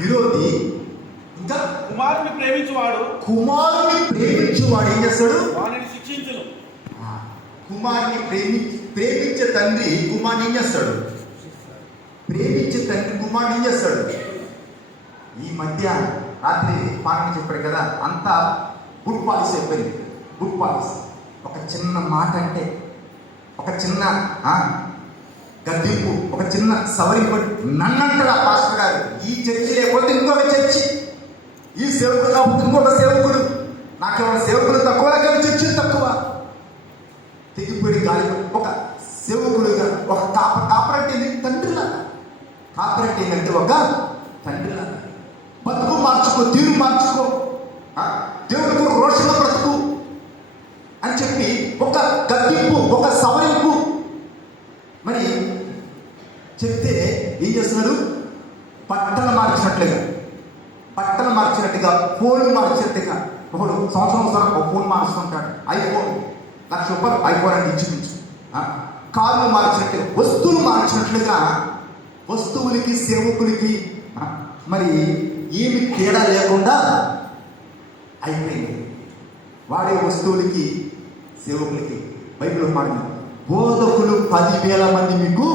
విరోధి. ఇంకా కుమారుని ప్రేమించువాడు ఏం చేస్తాడు? వానిని శిక్షించును. కుమారుని ప్రేమించే తండ్రి కుమారుని ఏం చేస్తాడు? ప్రేమించే తండ్రి కుమారుని ఏం చేస్తాడు? ఈ మధ్య రాత్రి పాఠం చెప్పాడు కదా, అంతా గుడ్ పాలిసీ అయిపోయింది. Good policy. ఒక చిన్న మాట అంటే, ఒక చిన్న గద్దింపు, ఒక చిన్న సవరింపు నన్నంటాడు ఆ పాస్టర్ గారు. ఈ చర్చి లేకపోతే ఇంకొక చర్చి, ఈ సేవకుడు కాకపోతే ఇంకొక సేవకుడు, నాకేమైనా సేవకులు తక్కువ, నాకేమైనా చర్చిలు తక్కువ. తెగిపోయి గాలి. ఒక సేవకుడుగా ఒక కాపరంటే తండ్రిలాగా. కాపరంటే ఏంటంటే ఒక తండ్రిలాగా. బతుకు మార్చుకో, తీరు మార్చుకో, దేవుడికి రోషంగా బ్రతుకు అని చెప్పి ఒక గద్దింపు, ఒక సవరింపు మరి చెప్తే ఏం చేస్తున్నారు? బట్టలు మార్చినట్టుగా, ఫోన్లు మార్చినట్టుగా. ఒకడు సంవత్సరం ఒక ఫోన్ మార్చుకుంటాడు. ఐఫోన్ ₹1,00,000 ఐఫోన్ అంటే ఇచ్చి కార్లు మార్చినట్టుగా, వస్తువులు మార్చినట్లుగా వస్తువులకి సేవకులకి మరి ఏమి తేడా లేకుండా అయిపోయింది. వాడే వస్తువులకి సేవకులకి. బైబిల్ మాట, బోధకులు 10,000 మంది మీకు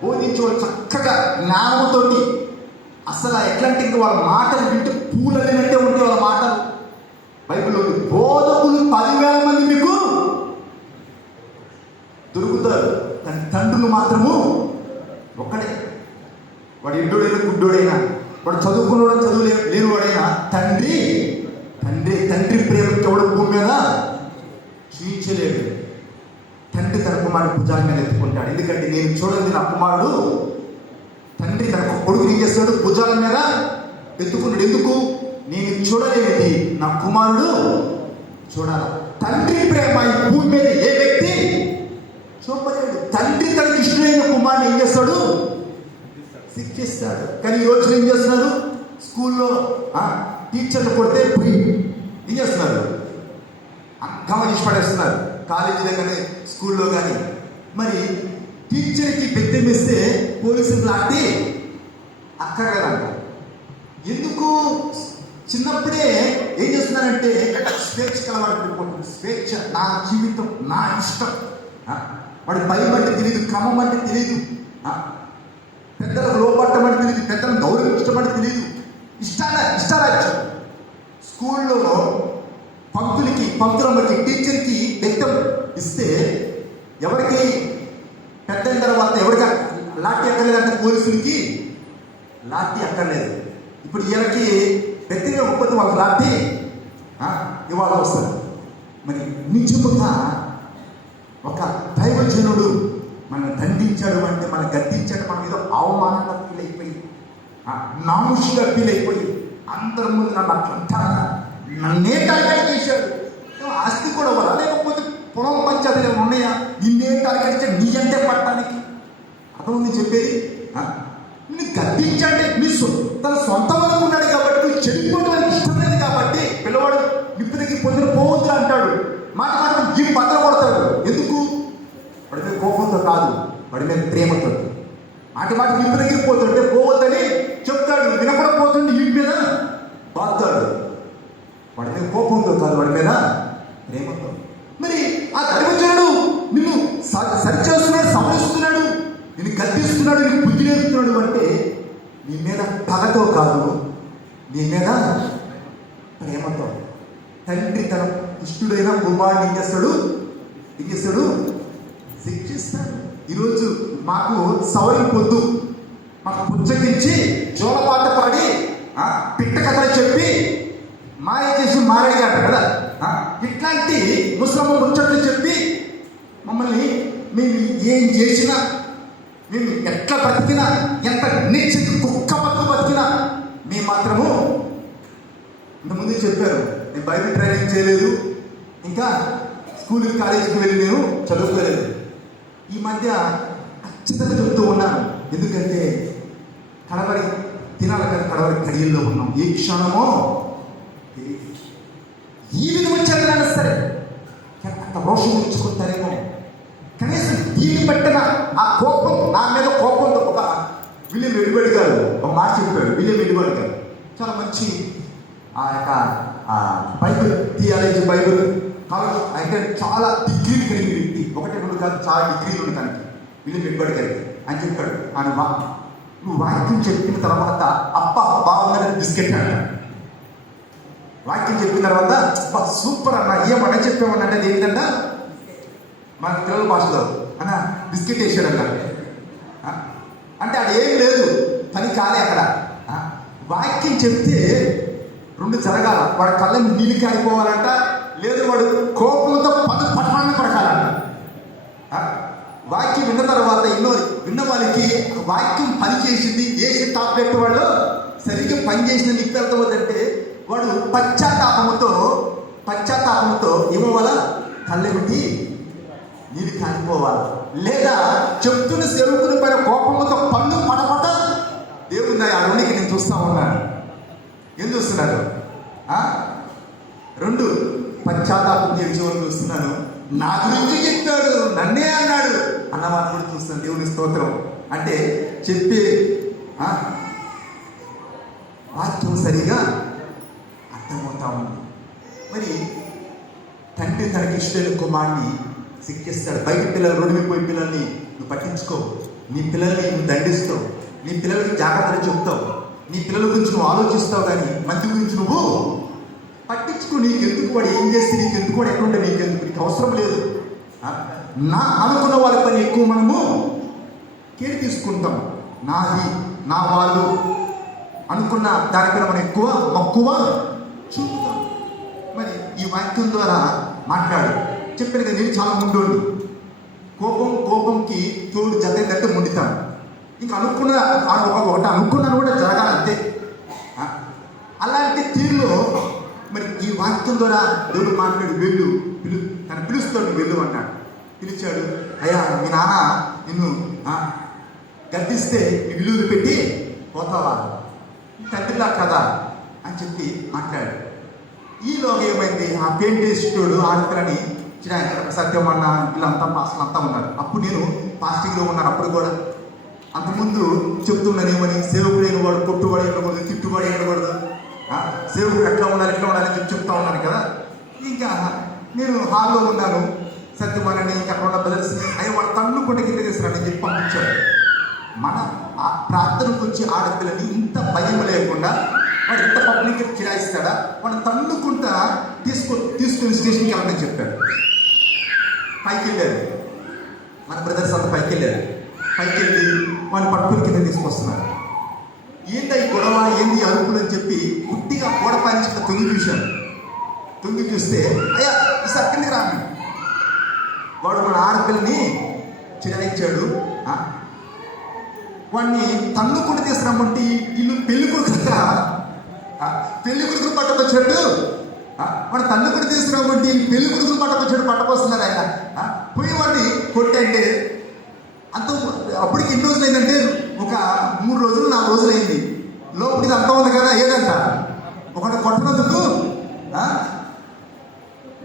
బోధించేవాళ్ళు చక్కగా జ్ఞానంతోటి. అసలు ఎట్లాంటి ఇంకా వాళ్ళ మాటలు వింటే పూలనేట్టే ఉంటే వాళ్ళ మాటలు. బైబిల్లో బోధకులు 10,000 మంది మీకు దొరుకుతారు, కానీ తండ్రులు మాత్రము ఒక్కడే. వాడు ఎడ్డోడైనా గుడ్డోడైనా, వాడు చదువుకున్నాడు చదువు లేనివాడైనా తండ్రి ప్రేమ ఎవడు భూమి మీద చూపించలేడు. తండ్రి తన కుమారుడు భుజాల మీద ఎత్తుకుంటాడు. ఎందుకంటే నేను చూడండి నా కుమారుడు, తండ్రి తన కొడుకుని ఏం చేస్తాడు? భుజాల మీద ఎత్తుకుంటాడు. ఎందుకు? నేను చూడలేనిది నా కుమారుడు చూడాలి. తండ్రి ప్రేమ ఈ భూమి మీద ఏ వ్యక్తి చూపలేడు. తండ్రి తనకి ఇష్టమైన కుమారుని ఏం చేస్తాడు? శిక్షిస్తాడు. కానీ ఈ రోజున ఏం చేస్తున్నారు? స్కూల్లో టీచర్లు కొడితే ఏం చేస్తున్నారు? గమనించి పడేస్తున్నారు. కాలేజీలో కానీ స్కూల్లో కానీ. మరి టీచర్కి బెత్తమిస్తే పోలీసులు లాంటి అక్కర్లేదంట. ఎందుకు? చిన్నప్పుడే ఏం చేస్తున్నారంటే స్వేచ్ఛ కలవాడు. స్వేచ్ఛ, నా జీవితం, నా ఇష్టం. వాడి భయం అంటే తెలియదు, క్రమం అంటే తెలియదు, పెద్దలకు లోపడటం అంటే తెలియదు, పెద్దలను గౌరవించడం అంటే తెలియదు. ఇష్టారాజ్యం. స్కూల్లో పంక్తులకి టీచర్కి బెత్తం ఇస్తే ఎవరికి పెద్దయిన తర్వాత ఎవరికి లాఠీ అక్కర్లేదంటే పోలీసులకి లాఠీ అక్కర్లేదు. ఇప్పుడు వీళ్ళకి బెత్తిగా ఒప్పటి వాళ్ళకి లాఠీ ఇవాళ వస్తారు. మరి నిజముగా ఒక దైవజనుడు మనం దండించాడు అంటే, మనం గద్దించాడు, మన మీద అవమానంగా ఫీల్ అయిపోయి, నాముషిగా ఫీల్ అయిపోయి, అందరి ముందు నన్ను అట్లా నన్నే టార్గెట్ చేశాడు. ఆస్తి కూడా వల్ల, లేకపోతే పొలం పంచాయతీలు ఉన్నాయా? నిన్నే టార్గెట్ చేశాడు, నీ అంటే పట్టడానికి. అర్థం చెప్పేది. నేను గద్దించండి, తన సొంత వరకు ఉన్నాడు కాబట్టి, నువ్వు చెడిపోవడానికి ఇష్టం లేదు కాబట్టి పిల్లవాడు నిప్పు దగ్గర పొద్దున పోవద్దు అంటాడు. మాట ఈ పత్ర కొడతాడు. ఎందుకు? వాడి మీద కోపంతో కాదు, వాడి మీద ప్రేమతో. మాట నిప్పు దగ్గర పోతుంటే పోవద్దని చెప్తాడు. వినపడపోతుంటే ఇంటి మీద బాగుతాడు. వాడి మీద కోపంతో కాదు, వాడి మీద ప్రేమతో. మరి ఆ దైవజనుడు నిన్ను సరిచేస్తున్నాడు, సమరిస్తున్నాడు, నిన్ను గద్దిస్తున్నాడు, నిన్ను బుద్ధి నేర్పుతున్నాడు అంటే నీ మీద పగతో కాదు, నీ మీద ప్రేమతో. తండ్రి తన ఇష్టుడైన కుమారుడు ఏం చేస్తాడు? శిక్షిస్తాడు. ఈరోజు మాకు సవరింపొద్దు, మాకు పుచ్చగించి జోలపాట పాడి పిట్ట కథలు చెప్పి మాయ చేసి మారేగా కదా, ఇట్లాంటి ముస్లిం ముచ్చట్లు చెప్పి మమ్మల్ని మేము ఏం చేసినా, మేము ఎట్లా బతికినా, ఎంత నిశ్చిత కుక్క బతికినా మేము మాత్రము ఇంతకుముందు చెప్పారు, నేను బైబిల్ ట్రైనింగ్ చేయలేదు, ఇంకా స్కూల్కి కాలేజీకి వెళ్ళి నేను చదువుకోలేదు. ఈ మధ్య ఖచ్చితంగా చెబుతూ ఉన్నాను. ఎందుకంటే కడవరి తినాలి కానీ కడవరి కడియల్లో ఉన్నాం. ఏ క్షణమో ఈ విధంగా చదివినా సరే అంత రోషం ఉంచుకుంటారేమో. కనీసం దీన్ని పెట్టిన ఆ కోపం, నా మీద కోపంతో ఒక విలియం ఎడ్వర్డ్ గారు ఒక మాట చెప్పాడు. విలియం ఎడ్వర్డ్ గారు చాలా మంచి ఆ యొక్క బైబిల్ థియాలజీ, బైబిల్ కాలం అయితే చాలా డిగ్రీలు కలిగిన వ్యక్తి. ఒకటి రెండు కాదు, చాలా డిగ్రీలు ఉంది తనకి. విలియం ఎడ్వర్డ్ గారికి అని చెప్పాడు, ఆయన నువ్వు వాక్యం చెప్పిన తర్వాత అప్ప బాగుందని బిస్కెట్ అంటాడు. వాక్యం చెప్పిన తర్వాత సూపర్ అన్న, ఏమన్నా చెప్పామన్నా అంటే ఏంటంట మన తెలుగు భాషలో అన్న బిస్కెట్ వేసాడు అన్న. అంటే అది ఏం లేదు, పని కాలే అక్కడ. వాక్యం చెప్తే రెండు జరగాల, వాడి కళ్ళ నీళ్ళు కాలిపోవాలంట, లేదు వాడు కోపంతో పట్టణాన్ని కొరకాలంట. వాక్యం విన్న తర్వాత విన్న వాళ్ళకి వాక్యం పని చేసింది, వేసి టాబ్లెట్ వాళ్ళు సరిగ్గా పని చేసిన నీకు అర్థమవుతుందంటే వాడు పశ్చాత్తాపంతో ఏమవ్వాలా, కళ్ళెగుట్టి నీళ్ళు కాలిపోవాలి. లేదా చెప్తున్న సేవకుని పైన కోపంతో పన్ను పడపట దేవుని ఆ రెండుకి నేను చూస్తా ఉన్నాను. ఏం చూస్తున్నారు? రెండు పశ్చాత్తాపం జీవితం చూస్తున్నాను. నా గురించి చెప్పాడు, నన్నే అన్నాడు అన్నవాళ్ళు కూడా చూస్తున్నాను. దేవుని స్తోత్రం. అంటే చెప్పే వాక్యం సరిగా అర్థమవుతా ఉంది. మరి తండ్రి తనకి ఇష్టమైన కుమారుని శిక్షిస్తాడు. బయట పిల్లలు రోడ్డు మీద పోయి పిల్లల్ని నువ్వు పట్టించుకో, నీ పిల్లల్ని నువ్వు దండిస్తావు, నీ పిల్లలకి జాగ్రత్తగా చెప్తావు, నీ పిల్లల గురించి నువ్వు ఆలోచిస్తావు, కానీ మంచి గురించి నువ్వు పట్టించుకో. నీకెందుకు వాడు ఏం చేస్తే, నీకెందుకు వాడు ఎక్కడుంటే నీకెందుకు, నీకు అవసరం లేదు. నా అనుకున్న వాళ్ళ పని ఎక్కువ మనము కేర్ తీసుకుంటాం. నాది నా వాళ్ళు అనుకున్న దానిపైన మనం ఎక్కువ మక్కువ చూపుతాం. మరి ఈ వాక్యం ద్వారా మాట్లాడు చెప్పాను కదా, నేను చాలా ముండోండి. కోపంకి తోడు జతేందంటే ముండితాను. ఇంకా ఒకటి అనుకున్నాను కూడా జరగాలంతే. అలాంటి తీరులో మరి ఈ వాక్యం ద్వారా దేవుడు మాట్లాడు, తను పిలుస్తాడు, వెళ్ళు అన్నాడు. పిలిచాడు. అయ్యా మీ నాన్న నిన్ను గద్దిస్తే నీ విలువలు పెట్టి పోతావా, తండ్రిలా కదా అని చెప్పి మాట్లాడు. ఈలోగా ఏమైంది, ఆ పెయింటేస్టోడు ఆడపిల్లని సత్యం అన్న వీళ్ళంతా పాస్టర్లు అంతా ఉన్నారు. అప్పుడు నేను పాస్టింగ్లో ఉన్నాను. అప్పుడు కూడా అంతకుముందు చెప్తున్నాను ఏమని, సేవకుడు అయినవాడు కొట్టుబడి ఉండకూడదు, తిట్టుబడి ఉండకూడదు, సేవకుడు ఎట్లా ఉండాలి అని చెప్పి చెప్తా ఉన్నాను కదా. ఇంకా నేను హాల్లో ఉన్నాను. సత్యమానని ఇంకా అక్కడ ఉన్న బ్రదర్స్ అయ్యే వాడు తన్ను కొండ కింద చేస్తున్నాడని చెప్పి పంపించాడు. మన ప్రార్థనకు వచ్చి ఆడపిల్లని ఇంత భయం లేకుండా వాడు ఇంత పబ్లిక్ చిరాయిస్తాడా, వాడు తన్నుకుంటా తీసుకుని స్టేషన్కి వెళ్ళమని చెప్పాడు. పైకి వెళ్ళారు, మన బ్రదర్స్ అంతా పైకి వెళ్ళారు. పైకి వెళ్ళి వాడిని పట్టుకుని కింద తీసుకొస్తున్నారు. ఏంటి ఈ గొడవ, ఏంది అరుపులు అని చెప్పి గుట్టిగా గోడపై తొంగి చూశాను. తొంగి చూస్తే అయ్యా ఈ అక్కడికి రాను, వాడు మన ఆడపిల్లని చిరాయించాడు. వాడిని తన్నుకుంటూ తీసుకురామంటే వీళ్ళు పెళ్లి కొడుకులు పట్టకొచ్చాడు. వాడు తన్నుకుంటూ తీసుకురామంటే పెళ్లి కొడుకులు పట్టకొస్తున్నారు. ఆయన పోయి వాడిని కొట్టండి. అంత అప్పటికి ఎన్ని రోజులు అయిందంటే ఒక 3 రోజులు 4 రోజులు అయింది. లోపలికి అంతా ఉంది కదా, ఏదంట ఒకటి కొట్టనందుకు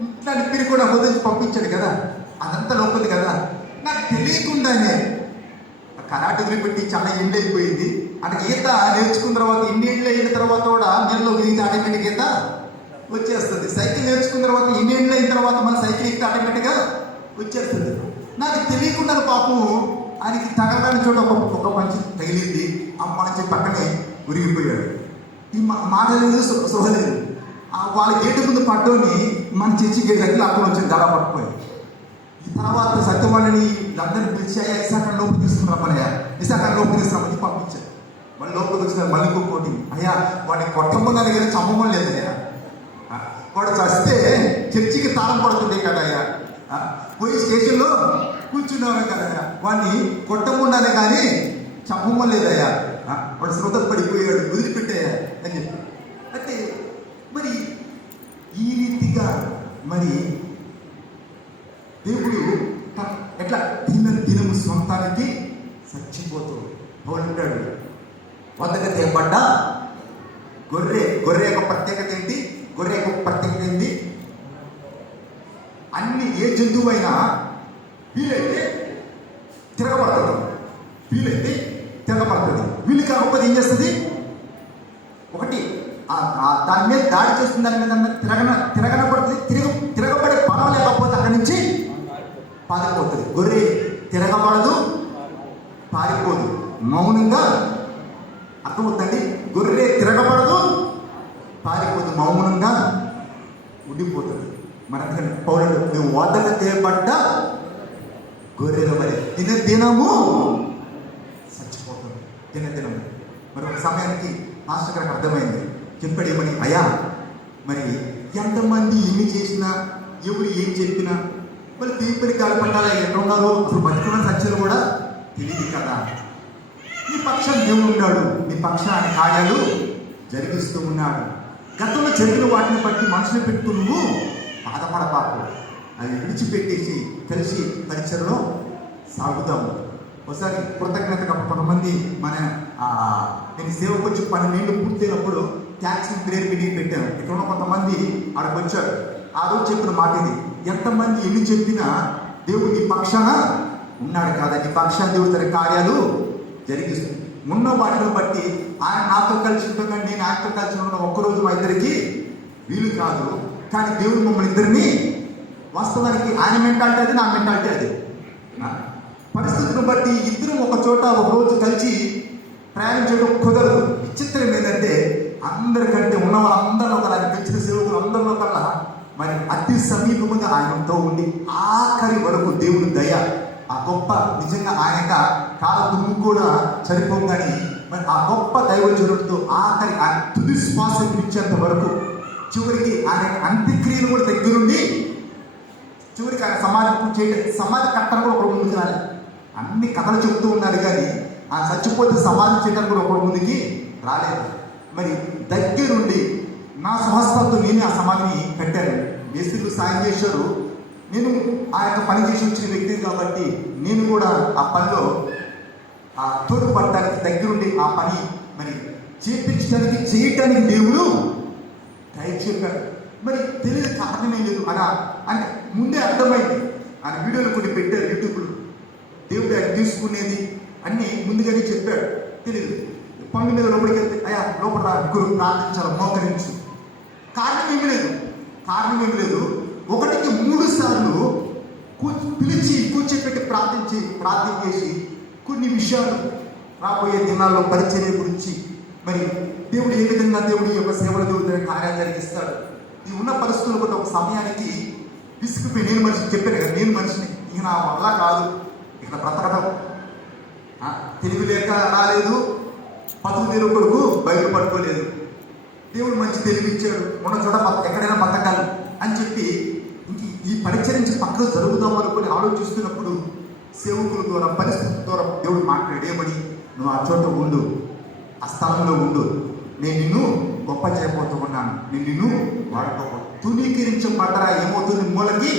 ఇట్లా నిప్పిని కూడా వదిలించి పంపించాడు కదా, అదంతా లోపలిది కదా. నాకు తెలియకుండానే కరాటే వదిలిపెట్టి చాలా ఎండ్ అయిపోయింది. అంటే ఈత నేర్చుకున్న తర్వాత ఎన్ని ఎండ్లు అయిన తర్వాత కూడా నెలలో ఈత ఆటోమేటిక్ ఈత వచ్చేస్తుంది. సైకిల్ నేర్చుకున్న తర్వాత ఎన్ని ఎండ్లు అయిన తర్వాత మన సైకిల్ ఈత ఆటోమేటిక్గా వచ్చేస్తుంది. నాకు తెలియకుండా పాపం ఆయనకి తగలడానికి చోట ఒక మంచి తగిలింది. ఆ మంచి పక్కనే ఉరిగిపోయాడు. ఈ మాటలేదు, సృహలేదు. వాళ్ళ గేటు ముందు పడ్డోని మన చర్చి గేటు దగ్గర అక్కడ వచ్చింది, దళ పట్టుపోయి. ఈ తర్వాత సత్యవాళ్ళని అందరిని పిలిచి విశాఖ లోపలికి తీసుకున్నామయ్యా, విశాఖ లోపలికి తీసుకురామని పంపించారు. మళ్ళీ లోపలికి వచ్చిన మళ్ళీ ఇంకోటి, అయ్యా వాడిని కొట్టమని కానీ చమ్మం లేదయ్యా, వాడు చస్తే చర్చికి తాళం పడుతుండే కదయ్యా, పోయి స్టేషన్లో కూర్చున్నామే కదయ్యా, వాడిని కొట్టకుండానే కానీ చమ్మం లేదయ్యా, వాడు శ్రోత పడిపోయాడు, వదిలిపెట్టాయా అని చెప్పి. అంటే మరి ఈ రీతిగా మరి దేవుడు ఎట్లా దినము సొంతానికి చచ్చిపోతూ అంటాడు. వద్దకు తేపడ్డ గొర్రె యొక్క ప్రత్యేకత ఏంటి? గొర్రె యొక్క ప్రత్యేకత ఏంటి? అన్ని ఏ జంతువైనా వీలైతే తిరగబడుతుంది, పారిపోతే ఏం చేస్తుంది? ఒకటి దాని మీద దాడి చేస్తుంది, దాని మీద తిరగనబడుతుంది. తిరగబడే బలం లేకపోతే అక్కడి నుంచి పారిపోతుంది. గొర్రె తిరగబడదు, పారిపోదు, మౌనంగా. అర్థమవుతుందండి? గొర్రె తిరగబడదు, పారిపోదు, మౌనంగా ఉండిపోతుంది. మన పౌరుడు నువ్వు వదల తేబడ్డ గొర్రెల మరి దినము చచ్చిపోతుంది. దినము. మరి ఒక సమయానికి మాస్టర్ గారికి అర్థమైంది. చెప్పాడు ఏమని? అయ్యా, మరి ఎంతమంది ఎన్ని చేసినా, ఎవరు ఏం చెప్పినా, వాళ్ళు తీర్పుని కాలపడ్డాలా, ఎక్కడ ఉన్నారో అసలు బతుకున్న సత్యాలు కూడా తెలియదు కదా. నీ పక్షం దేవుడు ఉన్నాడు, నీ పక్షాన్ని కార్యాలు జరిగిస్తూ ఉన్నాడు. గతంలో జరిగిన వాటిని బట్టి మనుషులు పెట్టుతూ నువ్వు బాధపడబాకు. అది విడిచిపెట్టేసి కలిసి పరిచయలో సాగుతాము. ఒకసారి కృతజ్ఞతగా కొంతమంది నేను సేవకు వచ్చి 12 ఏళ్ళు పూర్తయినప్పుడు ట్యాక్సీ ప్రేయర్ మీటింగ్ పెట్టాను. ఇక్కడ ఉన్న కొంతమంది ఆడకు వచ్చారు. ఆ రోజు చెప్పిన మాట ఇది: ఎంతమంది ఎన్ని చెప్పినా దేవుడు నీ పక్షాన ఉన్నాడు కదా, నీ పక్షాన దేవుడు తన కార్యాలు జరిగిస్తుంది. ఉన్న వాటిని బట్టి ఆయన నాతో కలిసి ఉండగా నేను ఆయనతో కలిసి ఉండడం ఒక్కరోజు మా ఇద్దరికి వీలు కాదు. కానీ దేవుడు మమ్మల్ని ఇద్దరిని, వాస్తవానికి ఆయన మెంటాలిటీ అది, నా మెంటాలిటీ అది. పరిస్థితులను బట్టి ఇద్దరం ఒక చోట ఒక రోజు కలిసి ప్రయాణం చేయడం కుదరదు. విచిత్రం ఏంటంటే అందరికంటే ఉన్న వాళ్ళందరిలో కల్లా, ఆయన పెంచిన సేవకులు అందరిలో కల్లా మరి అతి సమీపంగా ఆయనతో ఉండి ఆఖరి వరకు దేవుని దయ, ఆ గొప్ప నిజంగా ఆయన కాలదుమ్ము కూడా సరిపోగాని మరి ఆ గొప్ప దైవజనుడితో ఆఖరి ఆయన తుది శ్వాస ఇచ్చేంత వరకు, చివరికి ఆయన అంత్యక్రియలు కూడా దగ్గరుండి, చివరికి ఆయన సమాధి కట్టడం కూడా ఒకడు ముందుకు రాలేదు. అన్ని కథలు చెప్తూ ఉన్నారు కానీ ఆ చచ్చిపోతే సమాధి చేయడం కూడా ఒకడు ముందుకి రాలేదు. మరి దగ్గరుండి నా స్వహస్తాలతో నేనే ఆ సమాధిని కట్టాను. మేస్త్రీలు సాయం చేశారు. నేను ఆ యొక్క పని చేసి వచ్చిన వ్యక్తిని కాబట్టి నేను కూడా ఆ పనిలో తోడ్పడటానికి దగ్గరుండి ఆ పని మరి చేయటానికి దేవుడు చెప్పాడు. మరి తెలియదు, కారణమే లేదు అలా అంటే ముందే అర్థమైంది. ఆయన వీడియోలు కొన్ని పెట్టారు యూట్యూబ్లో. దేవుడు ఆయన తీసుకునేది అన్నీ ముందుగానే చెప్పాడు. తెలియదు. పన్ను మీద లోపలికి వెళ్తే అయ్యా లోపల ముగ్గురు ప్రార్థించాలి, మోకరించు. కారణం ఏమి లేదు. 1కి 3 సార్లు పిలిచి కూర్చోపెట్టి ప్రార్థన చేసి కొన్ని విషయాలు రాబోయే దినాల్లో పరిచర్య గురించి, మరి దేవుడు ఏ విధంగా దేవుడి యొక్క సేవల దేవుడు కార్యాలు జరిగిస్తాడు. ఈ ఉన్న పరిస్థితులు కూడా ఒక సమయానికి విసిగిపోయి నేను మనిషిని చెప్పాను కదా, నేను మనిషిని ఇక నా వల్ల కాదు ఇక్కడ బ్రతకడం. తెలివి లేక రాలేదు, పదువు తీరు కొడుకు బయట పట్టుకోలేదు. దేవుడు మంచి తెలివిచ్చాడు, ఉన్న చోట ఎక్కడైనా బతకాలి అని చెప్పి ఇంక ఈ పరిచరించి పక్కన జరుగుదాం అనుకుని ఆలోచిస్తున్నప్పుడు సేవకుల ద్వారా, పరిస్థితుల ద్వారా దేవుడు మాట్లాడేమని, నువ్వు ఆ చోట ఉండు, ఆ స్థలంలో ఉండు, నేను నిన్ను గొప్ప చేయబోతూ ఉన్నాను, నేను నిన్ను వాడుకోబో. తునీకరించబడ్డరా ఏమవుతుంది మూలకి.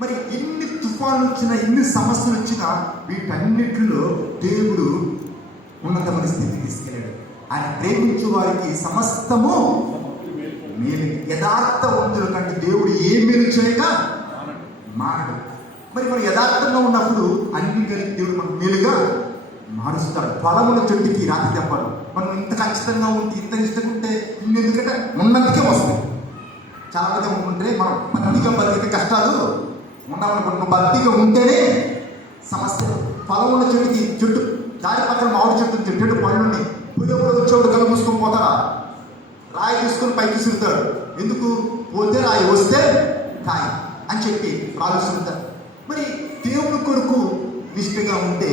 మరి ఎన్ని తుఫాన్లు వచ్చినా, ఎన్ని సమస్యలు వచ్చినా వీటన్నిటిలో దేవుడు ఉన్నతమైన స్థితికి తీసుకెళ్ళాడు. ఆయన ప్రేమించు వారికి సమస్తము మేలు. యథార్థవంతుల కంటే దేవుడు ఏ మేలు చేయక మానడు. మరి మనం యథార్థంగా ఉన్నప్పుడు అన్ని కలిపి దేవుడు మనకు మేలుగా మారుస్తాడు. ఫలముల చెట్టుకి రాతి తెప్పలు. మనం ఇంత ఖచ్చితంగా ఉంటే, ఇంత ఇష్టంగా ఉంటే ఎందుకంటే ఉన్నందుకే వస్తుంది. చాలా విధంగా ఉంటే మనం బతిగా బతికే కష్టాలు ఉన్నామనుకుంటున్నాం. బతిగా ఉంటేనే సమస్య. ఫలముల చెట్టు దారి పక్కన మామిడి చెట్టు పళ్ళుని పుదప్పుడు వచ్చేవాడు కళ్ళు మూసుకొని పోతారా? రాయి తీసుకొని పైకి విసురుతాడు. ఎందుకు? పోతే రాయి, వస్తే కాయ అని చెప్పి రాయి విసురుతాడు. మరి దేవుని కొరకు నిష్ఠగా ఉంటే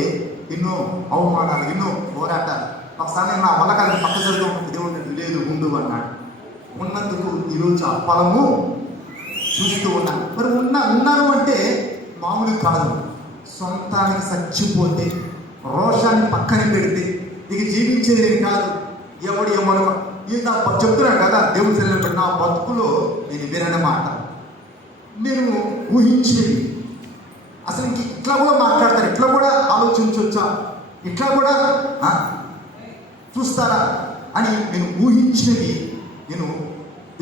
ఎన్నో అవమానాలు, ఎన్నో పోరాటాలు. ఒకసారి నా వల్ల కానీ పక్క జరుగుతూ ఉంటుంది. దేవుడు లేదు ఉండు అన్నాడు. ఉన్నందుకు ఈరోజు ఆ ఫలము చూస్తూ ఉన్నాను. మరి ఉన్నాను అంటే మామూలు కాదు. సొంతానికి చచ్చిపోతే, రోషాన్ని పక్కన పెడితే ఇక జీవించేది నేను కాదు. ఎవడు ఏమో ఈయన చెప్తున్నాడు కదా, దేవుడు తెలియదు. నా బతుకులో నేను వేరే మాట నేను ఊహించేది. అసలు ఇంక ఇట్లా కూడా మాట్లాడతారు, ఇట్లా కూడా ఆలోచించవచ్చా, ఇట్లా కూడా చూస్తారా అని నేను ఊహించినవి నేను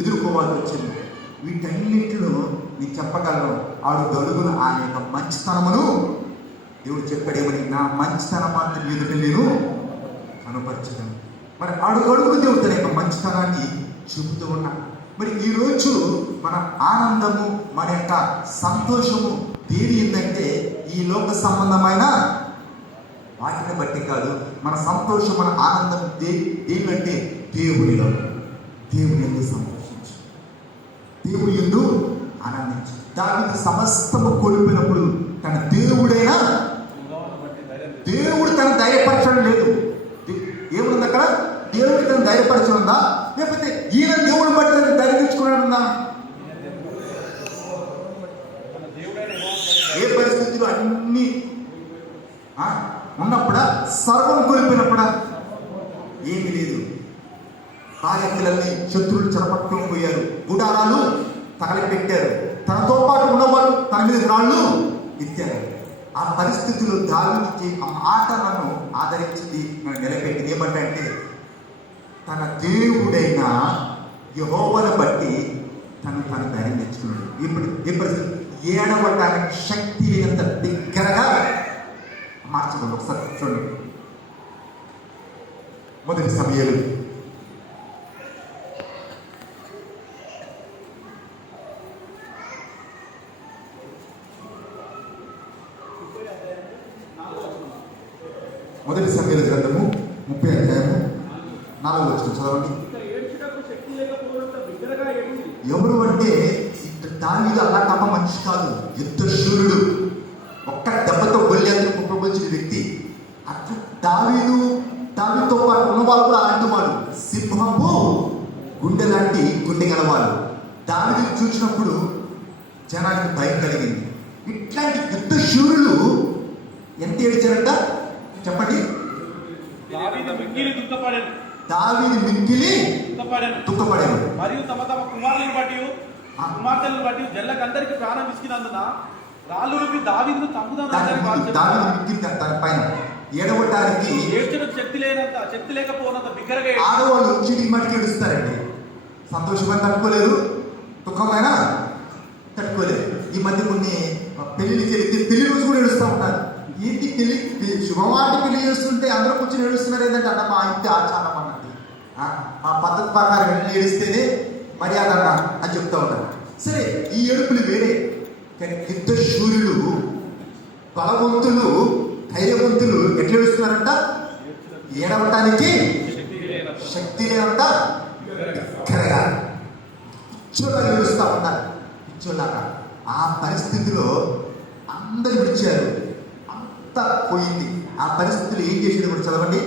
ఎదుర్కోవాల్సి వచ్చింది. వీటన్నింటిలో నేను చెప్పగలను, ఆడు గలుగున ఆయన యొక్క మంచితనమును దేవుడు చెప్పాడేమని, నా మంచితనం మాత్రం ఎదుట నేను కనపరచడం. మరి అడుగడుగు దేవుడు తన యొక్క మంచితనాన్ని చూపుతూ ఉన్నాం. మరి ఈరోజు మన ఆనందము, మన యొక్క సంతోషము దేని ఏంటంటే ఈ లోక సంబంధమైన వాటిని బట్టి కాదు. మన సంతోషం, మన ఆనందం దేనికంటే దేవునిలో. దేవుని యందు సంతోషించు, దేవుని యందు ఆనందించు. దానికి సమస్తము కోల్పోయినప్పుడు తన దేవుడైనా దేవుడు తను ధైర్యపరచడం లేదు. ఏముంది అక్కడ? దేవుడు తను ధైర్యపరచడం ఉందా? లేకపోతే ఈయన దేవుడు బట్టి తను ధైర్యించుకున్నాడు ఉందా? ఏ పరిస్థితులు అన్ని ఉన్నప్పుడా, సర్వం కోల్పోయినప్పుడా? ఏమీ లేదు. భార్య పిల్లల్ని శత్రువులు చెరపట్టుకొని పోయారు, గుడారాలు తగలపెట్టారు, తనతో పాటు ఉన్నవాళ్ళు తన మీద రాళ్ళు ఎత్తారు. ఆ పరిస్థితులు దావీదుకి ఆ మాట నన్ను ఆదరించింది, నన్ను నిలబెట్టింది. ఏమంటే తన దేవుడైన యెహోవాను బట్టి తను ధైర్యం తెచ్చుకున్నాడు. ఇప్పుడు ఏ పరిస్థితి? ఏడవటానికి శక్తి లేనంత దగ్గరగా మార్చగలరు. ఒకసారి చూడండి, మొదటి సమయాలు 30 చదవండి. ఎవరు అంటే దావీదు అలాంటి మనిషి కాదు, యుద్ధ శూరుడు, ఒక్క దెబ్బతో గొల్లియాతును కుప్పబొచ్చిన వ్యక్తి. అట్లా దావీదుతో పాటు ఉన్నవాళ్ళు కూడా అలాంటి వాడు, సింహము గుండె లాంటి గుండె గలవాళ్ళు. దావీదుని చూసినప్పుడు జనానికి భయం కలిగింది. ఇట్లాంటి యుద్ధ శూరులు ఎంత ఏడ్చారంట చెప్పండి. దావీదు మిక్కిలి దుఃఖపడారు. మరియు తమ కుమారులను బట్టి కుమార్తెలను బట్టి జల్లకందరికి ప్రాణం ఇచ్చినందున రాళ్ళు రూపి దావీదును చంపుదామని దాని పైన ఏడవటానికి శక్తి లేకపోనంత బిగ్గరగా ఆడవాళ్ళు చీటి మట్టికి ఏడుస్తారండి. సంతోషమైన తట్టుకోలేరు, దుఃఖమైన తట్టుకోలేరు. ఈ మధ్య కొన్ని పెళ్లికి వెళ్తే పెళ్లి రోజు కూడా ఏడుస్తూ ఉంటారు. ఏంటి పెళ్లి శుభవాటి పెళ్లి చేస్తుంటే అందరూ కూర్చొని ఏడుస్తున్నారు. ఏంటంటే అన్న మా ఇంటి ఆచారం అన్నది, మా పద్ధతి ప్రకారం వెళ్ళి ఏడిస్తేనే మర్యాద అన్న అని చెప్తా ఉంటారు. సరే, ఈ ఏడుపులు వేరే. కానీ యుద్ధ శూరులు, బలవంతులు, ధైర్యవంతులు ఎట్లా ఏడుస్తున్నారంట? ఏడవటానికి శక్తి లేదంట, కరగా పిచ్చోళ్ళ ఏడుస్తూ ఉన్నారు. పిచ్చోళ్ళగా ఆ పరిస్థితిలో అందరు విడిచారు, అంతా పోయింది. ఆ పరిస్థితులు ఏం చేసేది కూడా చదవండి.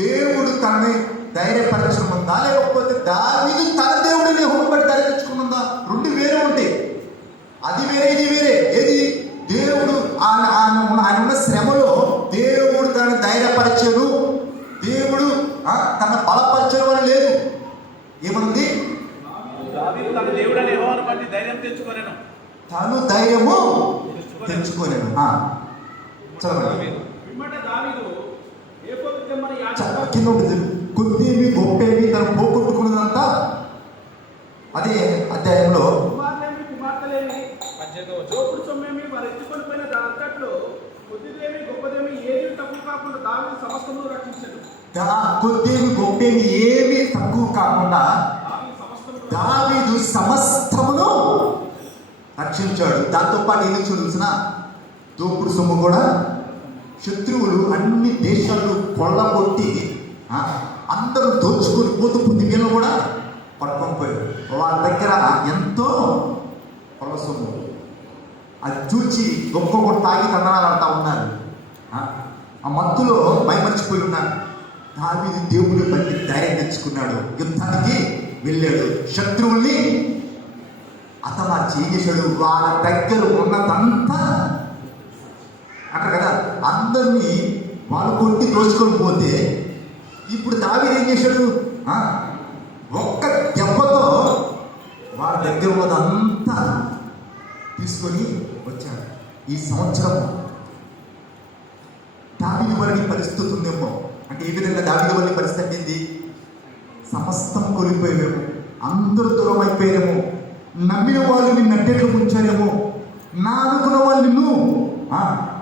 దేవుడు తనని ధైర్యపరచడం ఉందా, లేకపోతే దావీదు తన దేవుడిని యెహోవాను బట్టి ధైర్యం తెచ్చుకున్నదా? రెండు వేరే ఉంటాయి. అది వేరే, ఇది వేరే. ఏది? దేవుడు ఆయన ఉన్న శ్రమలో దేవుడు తనని ధైర్యపరచడు, దేవుడు తన బలపరచడం అని లేదు. ఏమనుంది? తన దేవుడని యెహోవాను బట్టి ధైర్యం తెచ్చుకోలేను, తను ధైర్యము తెచ్చుకోలేను. చదవండి. కింద కొద్దివి గొప్పేవి తను పోగొట్టుకున్నదంతా అదే అధ్యాయంలో కొద్దివి గొప్పేవి ఏమి తక్కువ కాకుండా దావీదు సమస్తమును రక్షించాడు. దాంతో పాటు ఏమి చూసిన దోపుడు సొమ్ము కూడా, శత్రువులు అన్ని దేశాలు కొల్లగొట్టి అందరూ దోచుకొని పోతుంది వీళ్ళు కూడా పట్టుకొని పోయారు. వాళ్ళ దగ్గర ఎంతో కొల్ల సొమ్ము, అది చూచి గొప్ప తాగి తందనాలు ఆడుతూ ఉన్నారు. ఆ మత్తులో మైమర్చిపోయి ఉన్నారు. దావీదు దేవుని బట్టి ధైర్యం తెచ్చుకున్నాడు, యుద్ధానికి వెళ్ళాడు, శత్రువుల్ని అతమార్చి ఏం చేశాడు? వాళ్ళ దగ్గర ఉన్నదంతా అక్కడ కదా అందరినీ వాళ్ళు కొట్టి దోచుకొని పోతే, ఇప్పుడు దావీదు ఏం చేశాడు? ఒక్క దెబ్బతో వాళ్ళ దగ్గర ఉన్నదంతా తీసుకొని వచ్చాడు. ఈ సంవత్సరం దావీదు వల్ల పరిస్థితి ఉందేమో. అంటే ఏ విధంగా దావీదు వల్ల పరిస్థితి ఏంది? సమస్తం కోల్పోయేమో, అందరూ దూరం అయిపోయారేమో, నమ్మిన వాళ్ళు నిన్ను నట్టేట్లు ముంచారేమో, నా అనుకున్న వాళ్ళు నిన్ను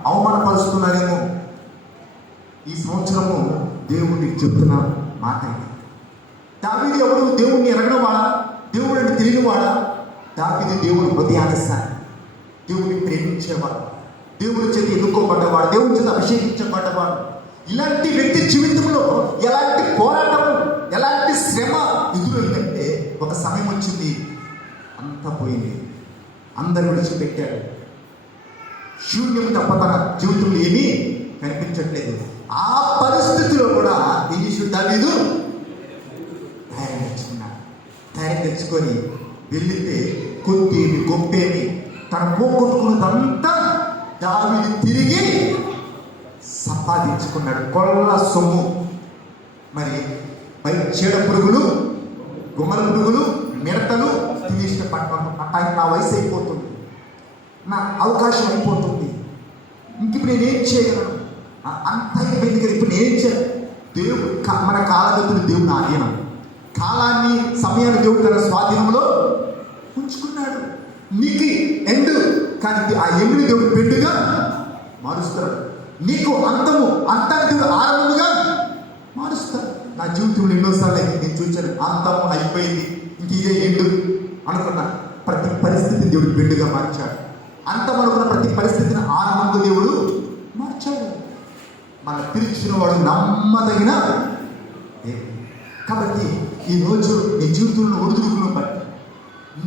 అవమానపరుస్తున్నారేమో. ఈ సంవత్సరము దేవుడికి చెప్తున్న మాట ఇది. దావీదు ఎవరు? దేవుణ్ణి ఎరగడం వాడా? దేవుడు అంటే తెలియని వాడా? దావీదు దేవుని హృదయానుసారి, దేవుడిని ప్రేమించేవాడు, దేవుడి చేతి ఎన్నుకోబడ్డవాడు, దేవుడి చేత అభిషేకించబడ్డవాడు. ఇలాంటి వ్యక్తి జీవితంలో ఎలాంటి పోరాటం, ఎలాంటి శ్రమ ఎదురైందంటే ఒక సమయం వచ్చింది, అంతా పోయింది, అందరూ విడిచిపెట్టాడు. శూన్యం తప్ప తన జీవితంలో ఏమీ కనిపించట్లేదు. ఆ పరిస్థితిలో కూడా ఏం చేసి దావీదు ధైర్యం తెచ్చుకున్నాడు. ధైర్యం తెచ్చుకొని వెళ్ళితే కొద్దేమి గొప్పేమి తన పోగొట్టుకున్నదంతా దావీదు తిరిగి సంపాదించుకున్నాడు. కొల్ల సొమ్ము. మరి పై చీడ పురుగులు, గుమ్మల పురుగులు, మిడతలు తినేసిన పట్టాలి. నా వయసు అయిపోతుంది, నా అవకాశం అయిపోతుంది, ఇంక ఇప్పుడు నేనేం చేయగలను, అంత అయిపోయింది కదా, ఇప్పుడు నేనేం చేయను. దేవుడు మన కాలగతులు దేవుడు ఆధీనం. కాలాన్ని, సమయాన్ని దేవుడు తన స్వాధీనంలో ఉంచుకున్నాడు. నీకు ఎండు కానీ ఆ ఎండుని దేవుడు పెండుగా మారుస్తాడు. నీకు అంతాన్ని దేవుడు ఆరంభముగా మారుస్తాడు. నా జీవితంలో ఎన్నోసార్లు నేను చూశాను, అంతం అయిపోయింది, ఇంక ఇదే ఎండు అనుకున్నా. ప్రతి పరిస్థితిని దేవుడు పెండుగా మార్చాడు. అంతం అనుకున్న ప్రతి పరిస్థితిని ఆరంభంగా దేవుడు మార్చాడు. మన పిలిచిన వాడు నమ్మదగిన దేవుడు. కాబట్టి ఈరోజు నీ జీవితంలో ఒడిదుడుకులను బట్టి,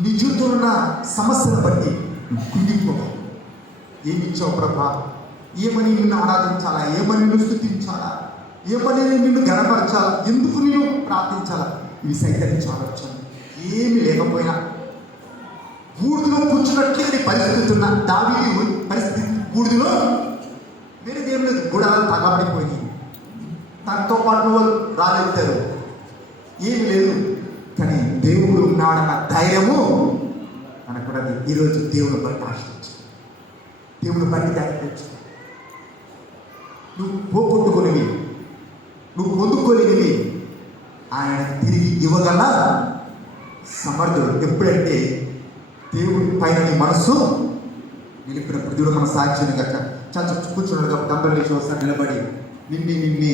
నీ జీవితంలో ఉన్న సమస్యను బట్టి కుంగిపో. ఏమి ఇచ్చావు ప్రభా? ఏమని నిన్ను ఆరాధించాలా? ఏమని నిన్ను స్తుతించాలా? ఏమని నిన్ను గణపరచాలా? ఎందుకు నేను ప్రార్థించాలా? ఇవి సైతరించాలొచ్చాను. ఏమి లేకపోయినా బూడిదలో కూర్చున్నట్లే నీ పరిస్థితి ఉన్న దావీదు పరిస్థితి బూడిదలో వేరేది ఏం లేదు. గుడాలు తగబడిపోయి తనతో పాటు వాళ్ళు రాలేతారు, ఏమి లేదు. కానీ దేవుడు ఉన్నాడన్న ధైర్యము మనకు ఈరోజు దేవుని బట్టి ఆశ్రయించు, దేవుని బట్టి ధైర్యించు. నువ్వు పోగొట్టుకునేవి, నువ్వు పొందుకోలేనివి ఆయన తిరిగి ఇవ్వగల సమర్థుడు. ఎప్పుడంటే దేవుడి పైన నీ మనస్సు నిలిపినప్పుడు. దేవుడు మన సాక్షిని గట్ట చాలా కూర్చున్నాడు కాబట్టి అందరూ లేచి వస్తారు, నిలబడి నిన్నే